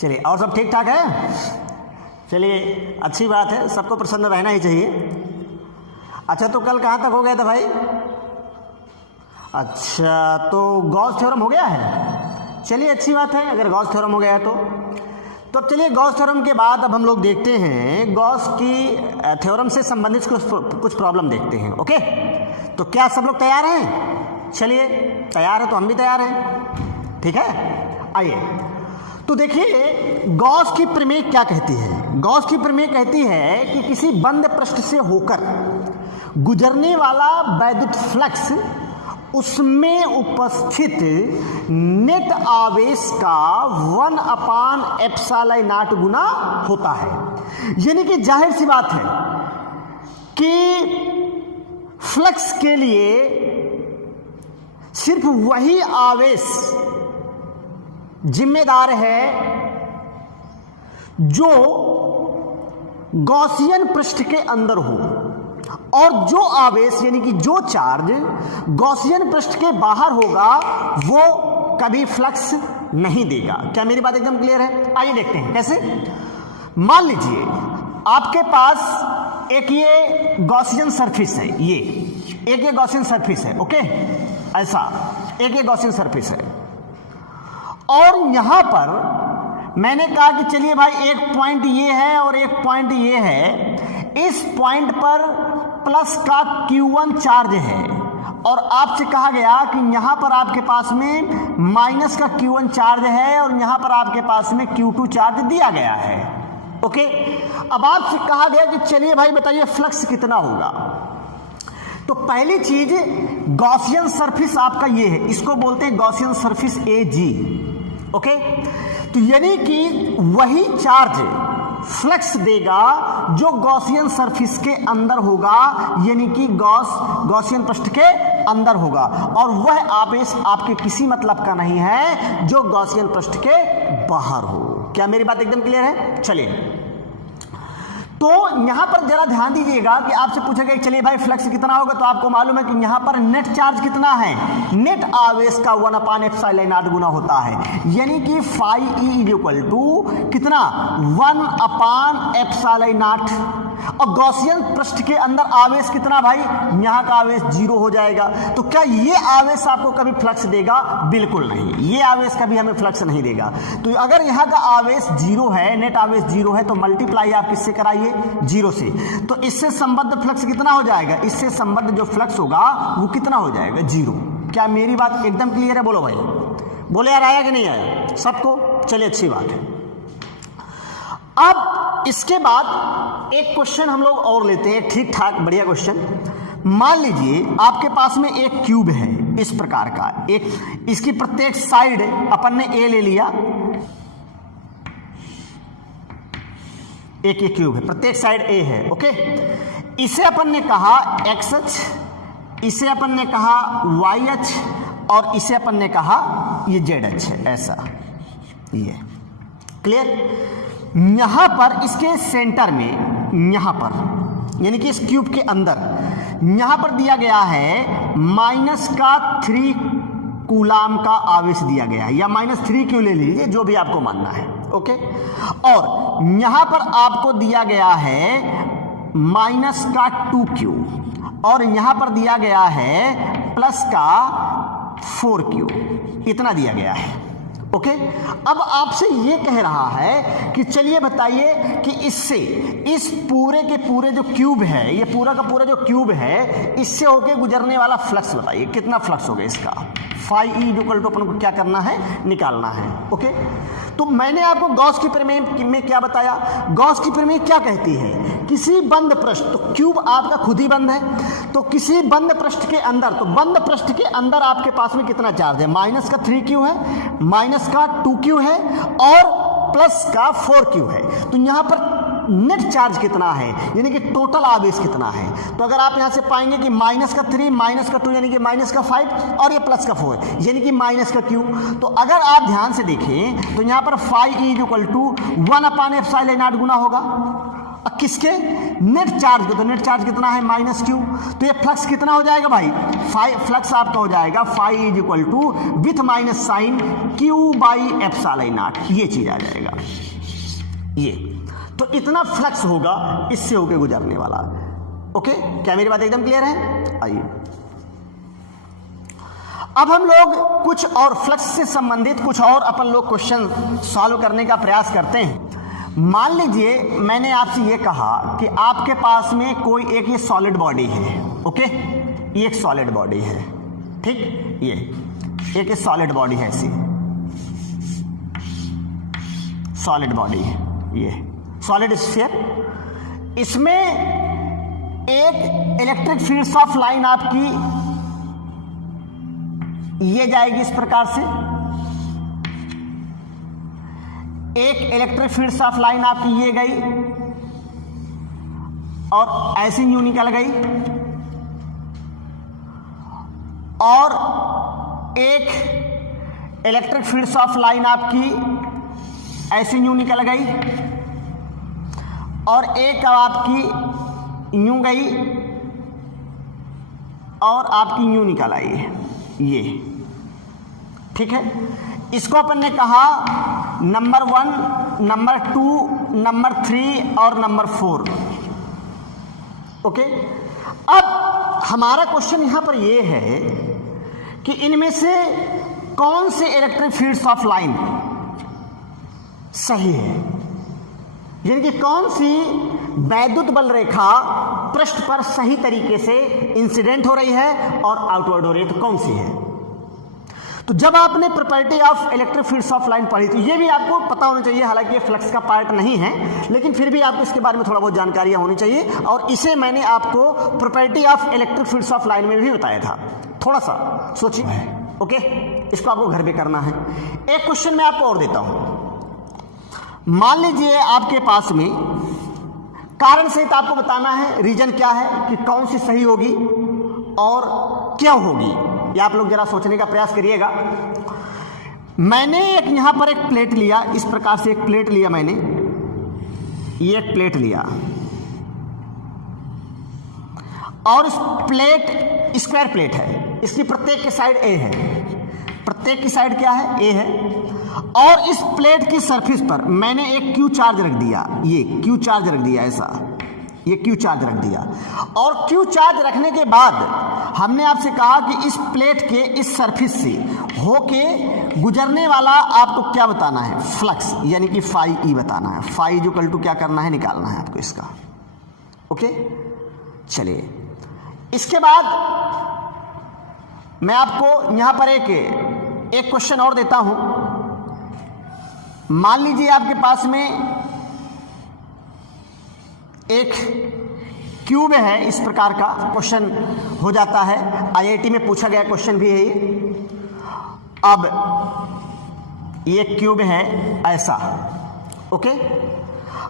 चलिए, और सब ठीक ठाक है? चलिए, अच्छी बात है, सबको प्रसन्न रहना ही चाहिए। अच्छा, तो कल कहाँ तक हो गया था भाई? अच्छा, तो गॉस थ्योरम हो गया है। चलिए, अच्छी बात है अगर गॉस थ्योरम हो गया है तो अब चलिए गॉस थ्योरम के बाद अब हम लोग देखते हैं गॉस की थ्योरम से संबंधित कुछ प्रॉब्लम देखते हैं। ओके, तो क्या सब लोग तैयार हैं? चलिए, तैयार है तो हम भी तैयार हैं। ठीक है, आइए। तो देखिए, गॉस की प्रमेय क्या कहती है? गॉस की प्रमेय कहती है कि किसी बंद पृष्ठ से होकर गुजरने वाला वैद्युत फ्लक्स उसमें उपस्थित नेट आवेश का 1/ε0 गुना होता है। यानी कि जाहिर सी बात है कि फ्लक्स के लिए सिर्फ वही आवेश जिम्मेदार है जो गॉसियन पृष्ठ के अंदर हो, और जो आवेश यानी कि जो चार्ज गॉसियन पृष्ठ के बाहर होगा वो कभी फ्लक्स नहीं देगा। क्या मेरी बात एकदम क्लियर है? आइए देखते हैं कैसे। मान लीजिए आपके पास एक ये गॉसियन सरफेस है, ये गॉसियन सरफेस है। ओके, ऐसा एक ये गॉसियन सरफेस है, और यहां पर मैंने कहा कि चलिए भाई एक पॉइंट ये है और एक पॉइंट ये है। इस पॉइंट पर प्लस का Q1 चार्ज है, और आपसे कहा गया कि यहां पर आपके पास में माइनस का Q1 चार्ज है, और यहां पर आपके पास में Q2 चार्ज दिया गया है। ओके, अब आपसे कहा गया कि चलिए भाई बताइए फ्लक्स कितना होगा। तो पहली चीज, गॉसियन सरफेस आपका ये है, इसको बोलते हैं गॉसियन सरफेस AG। ओके, तो यानी कि वही चार्ज फ्लक्स देगा जो गॉसियन सरफेस के अंदर होगा, यानी कि गॉसियन पृष्ठ के अंदर होगा, और वह आवेश आपके किसी मतलब का नहीं है जो गॉसियन पृष्ठ के बाहर हो। क्या मेरी बात एकदम क्लियर है? चलिए, तो यहां पर जरा ध्यान दीजिएगा कि आपसे पूछेगा चलिए भाई फ्लक्स कितना होगा, तो आपको मालूम है कि यहां पर नेट चार्ज कितना है? नेट आवेश का 1/ε0 गुना होता है, यानी कि φE कितना 1/ε0। और गॉसियन पृष्ठ के अंदर आवेश कितना भाई? यहां का आवेश 0 हो जाएगा। तो क्या ये आवेश आपको कभी फ्लक्स देगा? बिल्कुल नहीं, ये आवेश कभी हमें फ्लक्स नहीं देगा। तो अगर यहां का आवेश 0 है, नेट आवेश 0 है, तो मल्टीप्लाई आप किससे कराइए? 0 से। तो इससे संबद्ध फ्लक्स कितना हो जाएगा? इससे संबद्ध जो फ्लक्स होगा वो कितना हो जाएगा? 0। क्या मेरी बात एकदम क्लियर है? बोलो भाई, बोले यार, आया कि नहीं आया सबको? चलिए, अच्छी बात है। अब इसके बाद एक क्वेश्चन हम लोग और लेते हैं, ठीक ठाक बढ़िया क्वेश्चन। मान लीजिए आपके पास में एक क्यूब है इस प्रकार का, एक इसकी प्रत्येक साइड अपन ने A ले लिया, एक क्यूब है, प्रत्येक साइड A है। ओके, इसे अपन ने कहा x अक्ष, इसे अपन ने कहा y अक्ष, और इसे अपन ने कहा ये z अक्ष है। ऐसा ये क्लियर। यहां पर इसके सेंटर में, यहां पर यानी कि इस क्यूब के अंदर यहां पर दिया गया है माइनस का 3 कूलाम का आवेश दिया गया है, या -3Q ले लीजिए, जो भी आपको मानना है। ओके, और यहां पर आपको दिया गया है माइनस का 2Q, और यहां पर दिया गया है प्लस का 4Q, इतना दिया गया है। ओके, अब आपसे ये कह रहा है कि चलिए बताइए कि इससे इस पूरे के पूरे जो क्यूब है, ये पूरा का पूरा जो क्यूब है, इससे होके गुजरने वाला फ्लक्स बताइए कितना फ्लक्स होगा इसका। φE अपन को क्या करना है? निकालना है। ओके, तो मैंने आपको गॉस की प्रमेय में क्या बताया? गॉस की प्रमेय क्या कहती है? किसी बंद पृष्ठ, तो क्यूब आपका खुद ही बंद है, तो किसी बंद पृष्ठ के अंदर, तो बंद पृष्ठ के अंदर आपके पास में कितना चार्ज है? माइनस का 3Q है, माइनस का 2Q है, और प्लस का 4Q है। तो यहां पर नेट चार्ज कितना है, यानी कि टोटल आवेश कितना है? तो अगर आप यहां से पाएंगे कि माइनस का 3, माइनस का 2 यानी कि माइनस का 5, और ये प्लस का 4 यानी कि माइनस का Q। तो अगर आप ध्यान से देखें तो यहां पर φE 1/ε0 गुना होगा, किसके, नेट चार्ज के। तो नेट चार्ज कितना है माइनस क्यू, तो ये फ्लक्स कितना हो जाएगा भाई, फ्लक्स आपका हो जाएगा phi is equal to with minus sign q by epsilon naught, ये चीज आ जाएगा ये। तो इतना फ्लक्स होगा इससे होके गुजरने वाला। ओके, क्या मेरी बात एकदम क्लियर है? आइए अब हम लोग कुछ और फ्लक्स से संबंधित कुछ और अपन लोग क्वेश्चन सॉल्व करने का प्रयास करते हैं। मान लीजिए मैंने आपसे ये कहा कि आपके पास में कोई एक ये सॉलिड बॉडी है। ओके, ये एक सॉलिड बॉडी है, ठीक, ये एक सॉलिड बॉडी है, ऐसी सॉलिड बॉडी है, ये सॉलिड स्फीयर। इसमें एक इलेक्ट्रिक फील्ड ऑफ लाइन आपकी ये जाएगी इस प्रकार से, एक इलेक्ट्रिक फील्ड ऑफ लाइन आपकी ये गई और ऐसी यूं निकल गई, और एक इलेक्ट्रिक फील्ड ऑफ लाइन आपकी ऐसी यूं निकल गई, और एक आपकी यूं गई और आपकी यूं निकल आई, ये ठीक है। इसको अपन ने कहा नंबर 1, नंबर 2, नंबर 3 और नंबर 4। ओके, अब हमारा क्वेश्चन यहां पर ये है कि इनमें से कौन से इलेक्ट्रिक फील्ड्स ऑफ लाइन सही है, यानी कि कौन सी वैद्युत बल रेखा पृष्ठ पर सही तरीके से इंसिडेंट हो रही है और आउटवर्ड हो रही है, तो कौन सी है। तो जब आपने property of electric fields of line पढ़ी, तो ये भी आपको पता होना चाहिए, हालांकि ये फ्लक्स का पार्ट नहीं है, लेकिन फिर भी आपको इसके बारे में थोड़ा बहुत जानकारियां होनी चाहिए, और इसे मैंने आपको property of electric fields of line में भी बताया था। थोड़ा सा सोचिए, ओके, इसको आपको घर पे करना है। एक क्वेश्चन मैं आपको और देता हूं। मान लीजिए आपके पास में कारण सहित आपको बताना है रीजन क्या है कि कौन सी सही होगी और क्यों होगी, या आप लोग जरा सोचने का प्रयास करिएगा। मैंने एक यहां पर एक प्लेट लिया, इस प्रकार से एक प्लेट लिया मैंने, ये एक प्लेट लिया, और इस प्लेट स्क्वायर प्लेट है, इसकी प्रत्येक की साइड ए है, प्रत्येक की साइड क्या है, ए है, और इस प्लेट की सरफेस पर मैंने एक क्यू चार्ज रख दिया, ये क्यू चार्ज रख दिया, ऐसा ये क्यू चार्ज रख दिया। और क्यू चार्ज रखने के बाद हमने आपसे कहा कि इस प्लेट के इस सरफेस से होके गुजरने वाला आपको क्या बताना है, फ्लक्स, यानी कि फाई ई बताना है। फाई इक्वल टू क्या करना है, निकालना है आपको इसका। ओके, चलिए इसके बाद मैं आपको यहां पर एक क्वेश्चन और देता हूं। मान लीजिए आपके पास में एक क्यूब है, इस प्रकार का क्वेश्चन हो जाता है, आईआईटी में पूछा गया क्वेश्चन भी है ये। अब ये क्यूब है ऐसा, ओके,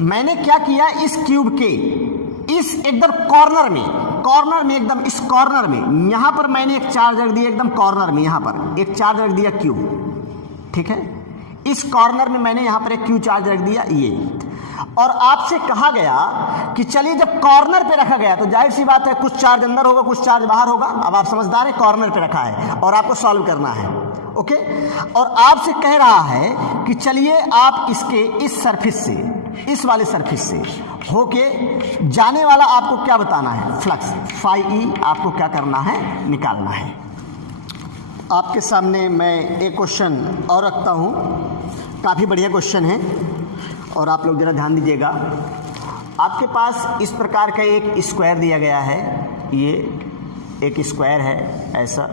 मैंने क्या किया, इस क्यूब के इस एकदम कॉर्नर में एकदम इस कॉर्नर में यहां पर मैंने एक चार्ज रख दिया, एकदम कॉर्नर में यहां पर एक चार्ज रख दिया क्यूब, ठीक है, इस कॉर्नर में मैंने यहां पर एक क्यू चार्ज रख दिया ये। और आपसे कहा गया कि चलिए जब कॉर्नर पे रखा गया तो जाहिर सी बात है कुछ चार्ज अंदर होगा कुछ चार्ज बाहर होगा। अब आप समझदार हैं, कॉर्नर पे रखा है और आपको सॉल्व करना है, ओके। और आपसे कह रहा है कि चलिए आप इसके इस सरफेस से, इस वाले सरफेस से होके जाने वाला आपको क्या बताना है, फ्लक्स, फाई ई आपको क्या करना है, निकालना है। आपके सामने मैं एक क्वेश्चन और रखता हूँ, काफ़ी बढ़िया क्वेश्चन है और आप लोग जरा ध्यान दीजिएगा। आपके पास इस प्रकार का एक स्क्वायर दिया गया है, ये एक स्क्वायर है ऐसा,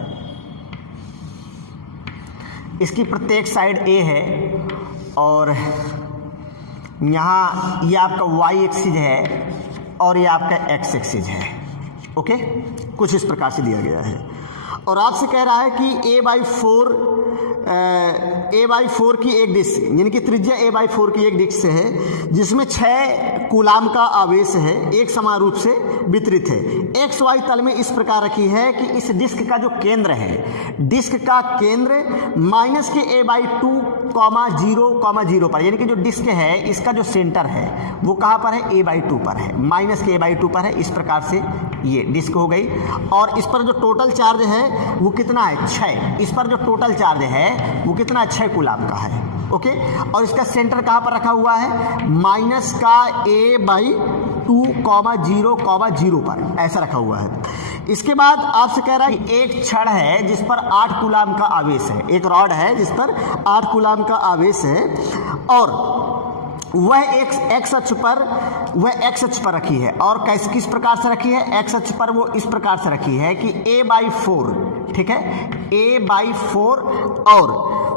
इसकी प्रत्येक साइड ए है और यहाँ ये आपका वाई एक्सिस है और ये आपका एक्स एक्सिस है, ओके, कुछ इस प्रकार से दिया गया है। और आपसे कह रहा है कि a/4 A/4 की एक डिस्क, यानी कि त्रिज्या A/4 की एक डिस्क है जिसमें 6 कूलाम का आवेश है, एक समान रूप से वितरित है। एक्स वाई तल में इस प्रकार रखी है कि इस डिस्क का जो केंद्र है, डिस्क का केंद्र माइनस के A/2, 0, पर, यानी कि जो डिस्क है इसका जो सेंटर है वो कहाँ पर है, A/2 पर है, माइनस के A/2 पर है। इस प्रकार से ये डिस्क हो गई। और इस पर जो टोटल चार्ज है वो कितना है, 6। इस पर जो टोटल चार्ज है वो कितना, 6 कूलाम का है। ओके, और इसका सेंटर कहाँ पर रखा हुआ है, माइनस का A/2, 0, पर, ऐसा रखा हुआ है। इसके बाद आपसे कह रहा है कि एक छड़ है जिस पर 8 कूलाम का आवेश है, एक रॉड है जिस पर 8 कूलाम का आवेश है, और वह एक्स अक्ष पर रखी है। और किस प्रकार से रखी है, एक्स अक्ष पर वो इस प्रकार से रखी है कि A/4, ठीक है, A/4 और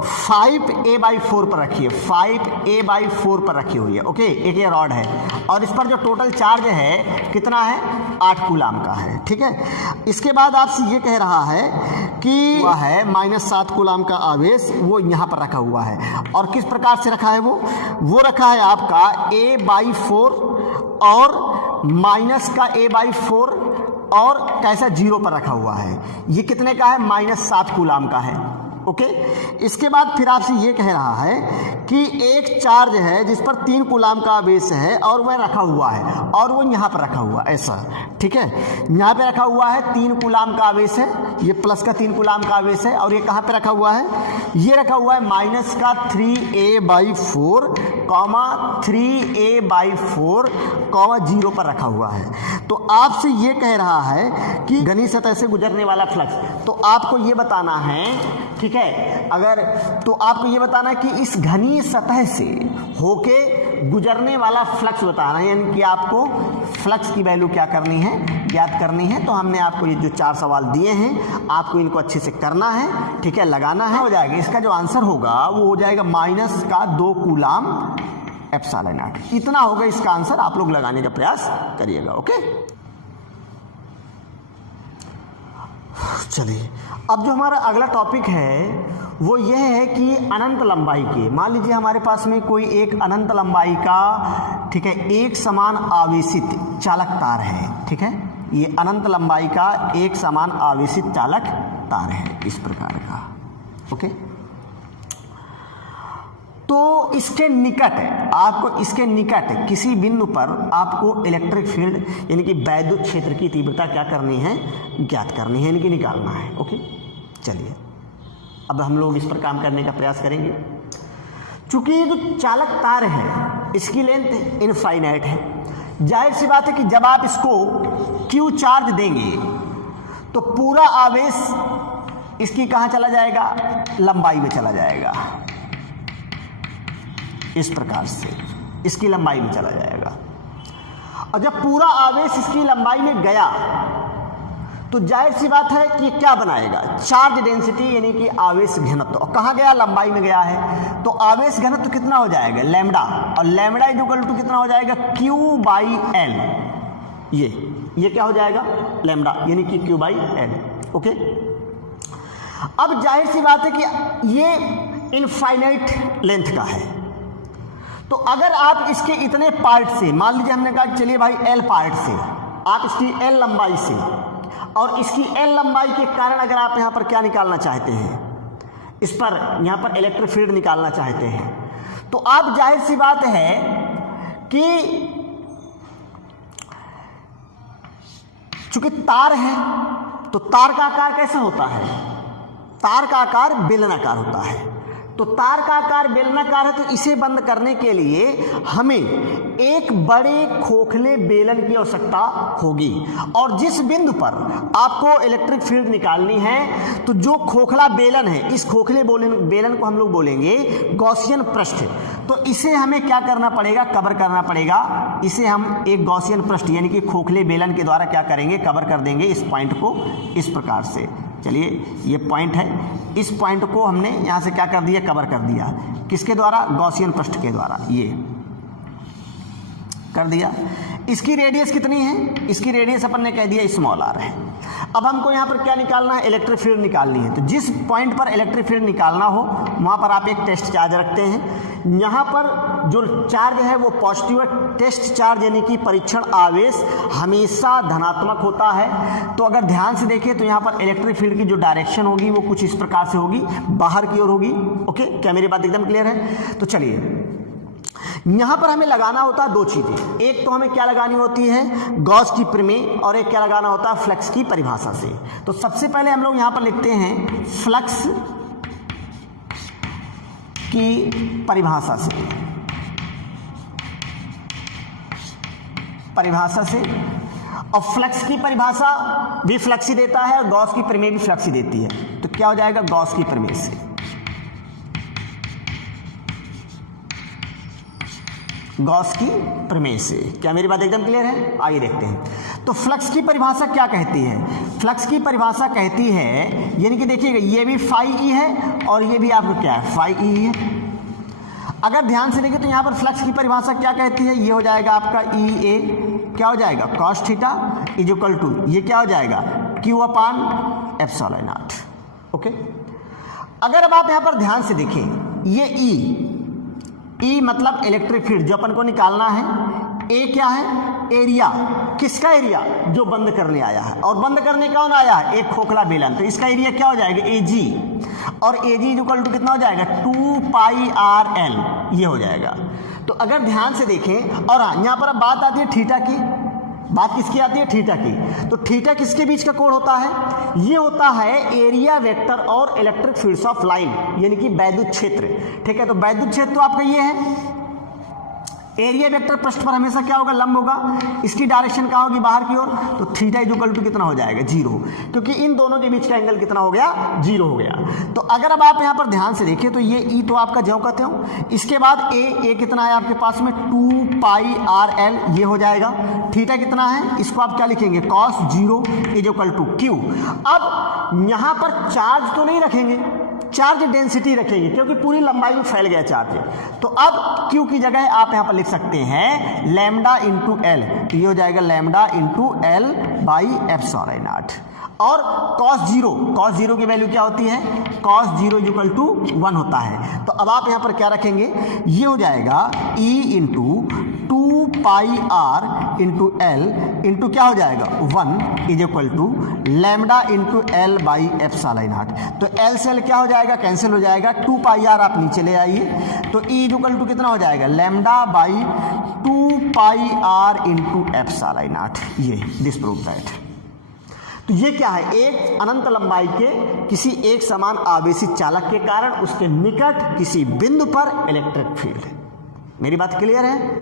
5A/4 पर रखी है, 5A/4 पर रखी हुई है। ओके, एक ये रॉड है और इस पर जो टोटल चार्ज है कितना है, 8 कूलाम का है। ठीक है, इसके बाद आपसे ये कह रहा है कि वह है -7 कूलाम का आवेश, वो यहाँ पर रखा हुआ है। और किस प्रकार से रखा है, वो रखा है आपका A/4 और माइनस का A/4 और कैसा 0 पर रखा हुआ है। ये कितने का है, -7 कूलाम का है। ओके, इसके बाद फिर आपसे ये कह रहा है कि एक चार्ज है जिस पर 3 कूलाम का आवेश है और वह रखा हुआ है, और वो यहाँ पर रखा हुआ है, ऐसा, ठीक है, यहाँ पे रखा हुआ है 3 कूलाम का आवेश है, ये प्लस का 3 कूलाम का आवेश है। और ये कहाँ पे रखा हुआ है, ये रखा हुआ है माइनस का 3A/4, 3A/4, 0 पर रखा हुआ है। तो आपसे ये कह रहा है कि घनी सतह से गुजरने वाला फ्लक्स, तो आपको ये बताना है, ठीक है, तो आपको ये बताना है कि इस घनी सतह से होके गुजरने वाला फ्लक्स बताना है, यानी कि आपको फ्लक्स की वैल्यू क्या करनी है, ज्ञात करनी है। तो हमने आपको ये जो 4 सवाल दिए हैं, आपको इनको अच्छे से करना है, ठीक है, लगाना है, हो जाएगा। इसका जो आंसर होगा वो हो जाएगा -2 कूलाम एप्सिलॉन नॉट। इतना होगा इसका आंसर, आप लोग लगाने का प्रयास करिएगा। ओके, चलिए, अब जो हमारा अगला टॉपिक है वो यह है कि अनंत लंबाई के, मान लीजिए हमारे पास में कोई एक अनंत लंबाई का, ठीक है, एक समान आवेशित चालक तार है। ठीक है, ये अनंत लंबाई का एक समान आवेशित चालक तार है, इस प्रकार का। ओके, तो इसके निकट, आपको इसके निकट किसी बिंदु पर आपको इलेक्ट्रिक फील्ड यानी कि वैद्युत क्षेत्र की तीव्रता क्या करनी है, ज्ञात करनी है, यानी कि निकालना है। ओके, चलिए अब हम लोग इस पर काम करने का प्रयास करेंगे। चूंकि ये जो चालक तार है इसकी लेंथ इनफाइनाइट है, जाहिर सी बात है कि जब आप इसको Q चार्ज देंगे तो पूरा आवेश इसकी कहाँ चला जाएगा, लंबाई में चला जाएगा, इस प्रकार से इसकी लंबाई में चला जाएगा। और जब पूरा आवेश इसकी लंबाई में गया तो जाहिर सी बात है कि क्या बनाएगा, चार्ज डेंसिटी यानी कि आवेश घनत्व। और कहाँ गया, लंबाई में गया है, तो आवेश घनत्व कितना हो जाएगा, लैम्डा, और लैम्डा इक्वल टू कितना हो जाएगा, Q/L। ये क्या हो जाएगा, लैम्डा यानी कि Q/L। ओके, अब जाहिर सी बात है कि ये इनफाइनाइट लेंथ का है, तो अगर आप इसके इतने पार्ट से, मान लीजिए हमने कहा चलिए भाई L पार्ट से, आप इसकी L लंबाई से और इसकी L लंबाई के कारण अगर आप यहाँ पर क्या निकालना चाहते हैं, इस पर यहाँ पर इलेक्ट्रिक फील्ड निकालना चाहते हैं, तो आप जाहिर सी बात है कि चूंकि तार है तो तार का आकार कैसा होता है, तार का आकार बेलनाकार होता है। तो तार का आकार बेलनाकार है, तो इसे बंद करने के लिए हमें एक बड़े खोखले बेलन की आवश्यकता होगी। और जिस बिंदु पर आपको इलेक्ट्रिक फील्ड निकालनी है, तो जो खोखला बेलन है, इस खोखले बेलन को हम लोग बोलेंगे गॉसियन पृष्ठ। तो इसे हमें क्या करना पड़ेगा, कवर करना पड़ेगा। इसे हम एक गॉसियन पृष्ठ यानी कि खोखले बेलन के द्वारा क्या करेंगे, कवर कर देंगे इस पॉइंट को, इस प्रकार से। चलिए, ये पॉइंट है, इस पॉइंट को हमने यहाँ से क्या कर दिया, कवर कर दिया, किसके द्वारा, गॉसियन पृष्ठ के द्वारा। ये कर दिया। इसकी रेडियस कितनी है, इसकी रेडियस अपन ने कह दिया स्मॉल आर है। अब हमको यहाँ पर क्या निकालना है, इलेक्ट्रिक फील्ड निकालनी है। तो जिस पॉइंट पर इलेक्ट्रिक फील्ड निकालना हो वहाँ पर आप एक टेस्ट चार्ज रखते हैं। यहाँ पर जो चार्ज है वो पॉजिटिव है। टेस्ट चार्ज यानी कि परीक्षण आवेश हमेशा धनात्मक होता है। तो अगर ध्यान से देखें तो यहाँ पर इलेक्ट्रिक फील्ड की जो डायरेक्शन होगी वो कुछ इस प्रकार से होगी, बाहर की ओर होगी। ओके, क्या मेरी बात एकदम क्लियर है? तो चलिए, यहां पर हमें लगाना होता है दो चीजें। एक तो हमें क्या लगानी होती है, गॉस की प्रमेय, और एक क्या लगाना होता है, फ्लक्स की परिभाषा से। तो सबसे पहले हम लोग यहां पर लिखते हैं फ्लक्स की परिभाषा से, और फ्लक्स की परिभाषा भी फ्लक्स ही देता है और गॉस की प्रमेय भी फ्लक्स ही देती है। तो क्या हो जाएगा, गॉस की प्रमेय से, गॉस की प्रमेय से। क्या मेरी बात एकदम क्लियर है? आइए देखते हैं। तो फ्लक्स की परिभाषा क्या कहती है? फ्लक्स की परिभाषा कहती है, यानी कि देखिएगा ये भी फाई ई है और ये भी आपको क्या है, फाई ई है। अगर ध्यान से देखें तो यहाँ पर फ्लक्स की परिभाषा क्या कहती है, ये हो जाएगा आपका ई ए, क्या हो जाएगा, cos theta is equal to, ये क्या हो जाएगा, q upon epsilon naught. Okay, अगर अब आप यहाँ पर ध्यान से देखें, ये ई मतलब इलेक्ट्रिक फील्ड जो अपन को निकालना है। ए क्या है, एरिया, किसका एरिया, जो बंद करने आया है। और बंद करने कौन आया है, एक खोखला बेलन। तो इसका एरिया क्या हो जाएगा, ए जी, और ए जी इक्वल टू कितना हो जाएगा, 2 पाई आर एल, ये हो जाएगा। तो अगर ध्यान से देखें, और हाँ यहाँ पर अब बात आती है थीटा की, बात किसकी आती है, थीटा की। तो थीटा किसके बीच का कोण होता है, ये होता है एरिया वेक्टर और इलेक्ट्रिक फील्ड्स ऑफ लाइन, यानी कि वैद्युत क्षेत्र। ठीक है, तो वैद्युत क्षेत्र तो आपका ये है, एरिया वेक्टर पृष्ठ पर हमेशा क्या होगा, लंब होगा। इसकी डायरेक्शन कहाँ होगी, बाहर की ओर। तो थीटा इक्वल टू कितना हो जाएगा, 0, क्योंकि इन दोनों के बीच का एंगल कितना हो गया, 0 हो गया। तो अगर अब आप यहाँ पर ध्यान से देखें तो ये ई तो आपका ज्यों कहते हो, इसके बाद ए कितना है आपके पास में, 2 पाई आर एल, ये हो जाएगा। थीटा कितना है, इसको आप क्या लिखेंगे, cos 0 is equal to q. अब यहाँ पर चार्ज तो नहीं रखेंगे, चार्ज डेंसिटी रखेंगे, क्योंकि पूरी लंबाई में फैल गया चार्ज। तो अब क्यू की जगह आप यहां पर लिख सकते हैं लैम्डा इंटू एल, ये हो जाएगा lambda into l by epsilon not. और cos 0 की वैल्यू क्या होती है, cos 0 इक्वल टू 1 होता है। तो अब आप यहां पर क्या रखेंगे, ये हो जाएगा E into 2 pi r into l into क्या हो जाएगा 1 is equal to lambda into l by epsilon naught. तो एल से एल क्या हो जाएगा, कैंसिल हो जाएगा। 2 पाई आर आप नीचे ले आइए, तो E इक्वल टू कितना हो जाएगा, lambda by 2 pi r into epsilon naught. ये दिस प्रूव दैट। तो ये क्या है, एक अनंत लंबाई के किसी एक समान आवेशित चालक के कारण उसके निकट किसी बिंदु पर इलेक्ट्रिक फील्ड है। मेरी बात क्लियर है?